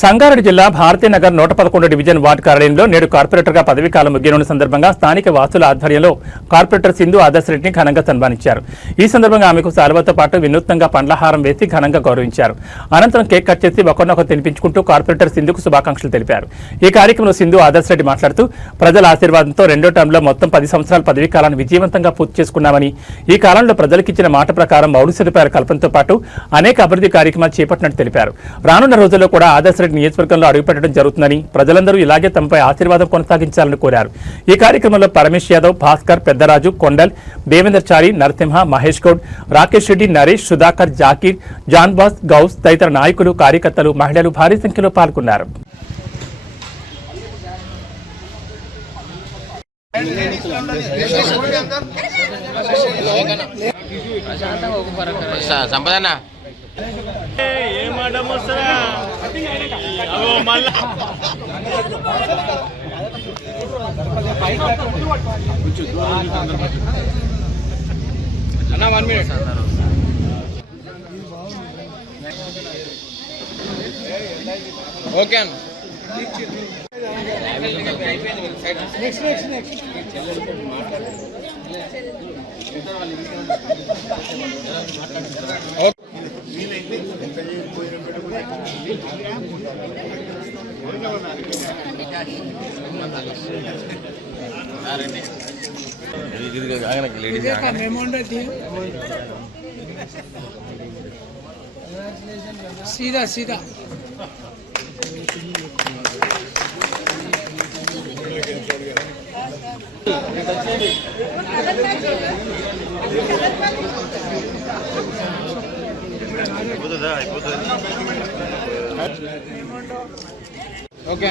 సంగారెడ్డి జిల్లా Bharathi Nagar 111 division ward కార్యాలయంలో నేడు కార్పొరేటర్గా పదవీకాలం ముగియనున్న సందర్భంగా స్థానిక వాసుల ఆధ్వర్యంలో కార్పొరేటర్ సింధు ఆదర్శ్ రెడ్డిని ఘనంగా సన్మానించారు. ఈ సందర్భంగా ఆమెకు శాలువాతో పాటు వినూత్నంగా పండ్లహారం వేసి ఘనంగా గౌరవించారు. అనంతరం కేక్ కట్ చేసి ఒకరినొకరు తినిపించుకుంటూ కార్పొరేటర్ సింధుకు శుభాకాంక్షలు తెలిపారు. ఈ కార్యక్రమంలో సింధు ఆదర్శ్ రెడ్డి మాట్లాడుతూ ప్రజల ఆశీర్వాదంతో రెండో టర్మ్లో మొత్తం 10 సంవత్సరాల పదవీకాలాన్ని విజయవంతంగా పూర్తి చేసుకున్నామని, ఈ కాలంలో ప్రజలకిచ్చిన మాట ప్రకారం మౌలిక సదుపాయాల కల్పనతో పాటు అనేక అభివృద్ధి కార్యక్రమాలు చేపట్టినట్టు తెలిపారు. రానున్న రోజుల్లో కూడా ఆదర్శ్ రెడ్డి నియోజకవర్గంలో అడుగుపెట్టడం జరుగుతుందని, ప్రజలందరూ ఇలాగే తమపై ఆశీర్వాదం కొనసాగించాలని కోరారు. ఈ కార్యక్రమంలో పరమేశ్ యాదవ్, భాస్కర్, పెద్దరాజు, కొండల్, దేవేందర్ చారి, నరసింహ, మహేష్ గౌడ్, రాకేష్ రెడ్డి, నరేష్, సుధాకర్, జాకీర్, జాన్బాస్, గౌస్ తదితర నాయకులు, కార్యకర్తలు, మహిళలు భారీ సంఖ్యలో పాల్గొన్నారు. సంపదన్న అన్న 1 మినిట్ ఓకే అన్న నెక్స్ట్ सीधा सीधा ఓకే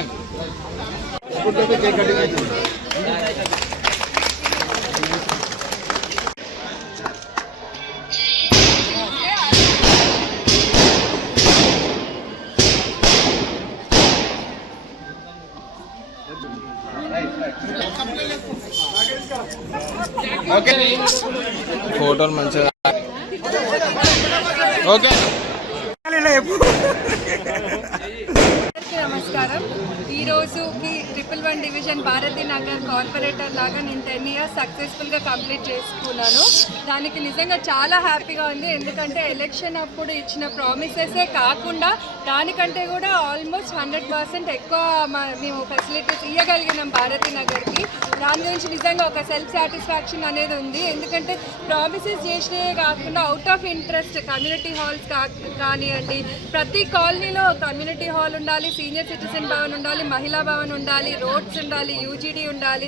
ఓకే ఫోటోలు మంచిగా ఓకే. నమస్కారం. ఈరోజుకి 111 డివిజన్ భారతీనగర్ కార్పొరేటర్ లాగా నేను 10 ఇయర్స్ సక్సెస్ఫుల్గా కంప్లీట్ చేసుకున్నాను. దానికి నిజంగా చాలా హ్యాపీగా ఉంది. ఎందుకంటే ఎలక్షన్ అప్పుడు ఇచ్చిన ప్రామిసెసే కాకుండా దానికంటే కూడా ఆల్మోస్ట్ 100% ఎక్కువ మేము ఫెసిలిటీస్ ఇవ్వగలిగినాం భారతీనగర్కి. దాని గురించి నిజంగా ఒక సెల్ఫ్ సాటిస్ఫాక్షన్ అనేది ఉంది. ఎందుకంటే ప్రామిసెస్ చేసినవే కాకుండా out of interest community halls కానివ్వండి, ప్రతి కాలనీలో కమ్యూనిటీ హాల్ ఉండాలి, సీనియర్ సిటిజన్ భవన్ ఉండాలి, మహిళా భవన్ ఉండాలి, రోడ్స్ ఉండాలి, యూజీడీ ఉండాలి,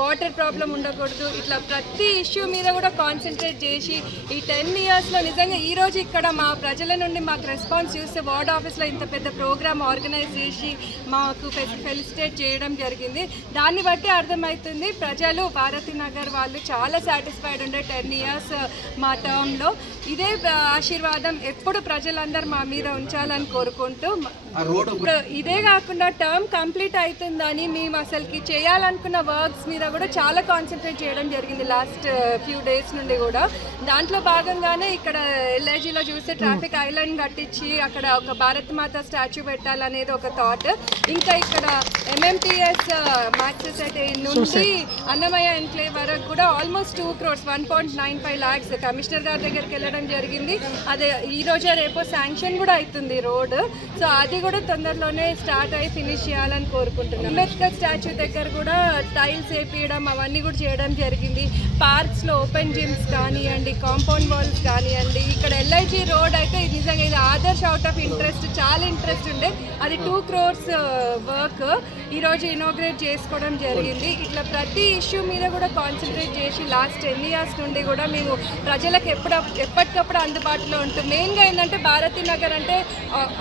వాటర్ ప్రాబ్లం ఉండకూడదు. ఇట్లా ప్రతి ఇష్యూ మీద కూడా కాన్సన్ట్రేట్ చేసి ఈ 10 ఇయర్స్లో నిజంగా ఈరోజు ఇక్కడ మా ప్రజల నుండి మాకు రెస్పాన్స్ చూస్తే వార్డ్ ఆఫీస్లో ఇంత పెద్ద ప్రోగ్రామ్ ఆర్గనైజ్ చేసి మాకు ఫెలిసిటేట్ చేయడం జరిగింది. దాన్ని బట్టి అర్థమవుతుంది ప్రజలు భారతీనగర్ వాళ్ళు చాలా సాటిస్ఫైడ్ ఉండే 10 ఇయర్స్ మా టర్మ్లో. ఇదే ఆశీర్వాదం ఎప్పుడు ప్రజలందరూ మా మీద ఉంచాలని కోరుకుంటూ, ఇదే కాకుండా టర్మ్ కంప్లీట్ అవుతుందని మేము అసలుకి చేయాలనుకున్న వర్క్స్ మీద కూడా చాలా కాన్సన్ట్రేట్ చేయడం జరిగింది లాస్ట్ ఫ్యూ డేస్ నుండి కూడా. దాంట్లో భాగంగానే ఇక్కడ ఎల్ఐజీలో చూస్తే ట్రాఫిక్ ఐలాండ్ కట్టించి అక్కడ ఒక భారత్ మాత స్టాచ్యూ పెట్టాలనేది ఒక థాట్. ఇంకా ఇక్కడ ఎంఎంటీఎస్ మ్యాథ్ సొసైటీ నుండి అన్నమయ్య ఎన్క్లేవ్ వరకు కూడా ఆల్మోస్ట్ 2 crores 1.95 lakhs కమిషనర్ గారి దగ్గరికి వెళ్ళడం జరిగింది. అదే ఈరోజే రేపో శాంక్షన్ కూడా అవుతుంది రోడ్. సో అది కూడా తొందరలోనే స్టార్ట్ అయ్యి ఫినిష్ చేయాలని కోరుకుంటున్నాం. అంబేద్కర్ స్టాచ్యూ దగ్గర కూడా టైల్స్ వేపించడం అవన్నీ కూడా చేయడం జరిగింది. పార్క్స్లో ఓపెన్ జిమ్స్ కానివ్వండి, కాంపౌండ్ వాల్స్ కానివ్వండి. ఇక్కడ ఎల్ఐజీ రోడ్ అయితే నిజంగా ఇది ఆదర్శ్ అవుట్ ఆఫ్ ఇంట్రెస్ట్ చాలా ఇంట్రెస్ట్ ఉండే, అది 2 crores వర్క్ ఈరోజు ఇనాగ్రేట్ చేసుకోవడం జరిగింది. ఇట్లా ప్రతి ఇష్యూ మీద కూడా కాన్సన్ట్రేట్ చేసి లాస్ట్ 10 ఇయర్స్ నుండి కూడా మేము ప్రజలకు ఎప్పటికప్పుడు అందుబాటులో ఉంటుంది. మెయిన్గా ఏంటంటే భారతీనగర్ అంటే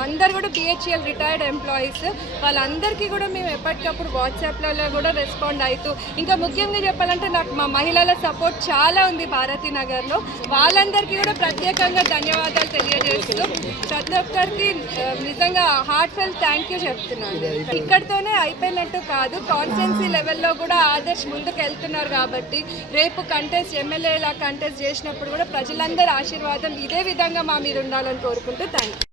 అందరు కూడా బిహెచ్ఎల్ రిటైర్డ్ ఎంప్లాయీస్, వాళ్ళందరికీ కూడా మేము ఎప్పటికప్పుడు వాట్సాప్లలో కూడా రెస్పాండ్ అవుతూ, ఇంకా ముఖ్యంగా చెప్పాలంటే నాకు మా మహిళల సపోర్ట్ చాలా ఉంది భారతీనగర్లో. వాళ్ళందరికీ కూడా ప్రత్యేకంగా ధన్యవాదాలు తెలియజేస్తూ ప్రతి ఒక్కరికి నిజంగా హార్ట్ఫెల్ థ్యాంక్ యూ చెప్తున్నాను. ఇక్కడితోనే అయిపోయినట్టు కాదు, కాన్స్టిట్యున్సీ లెవెల్లో కూడా ఆదర్శ్ ముందుకు వెళ్తున్నారు కాబట్టి రేపు ఎమ్మెల్యేలా కంటెస్ట్ చేసినప్పుడు కూడా ప్రజలందరి ఆశీర్వాదం ఇదే విధంగా మా మీద ఉండాలని కోరుకుంటూ థ్యాంక్ యూ.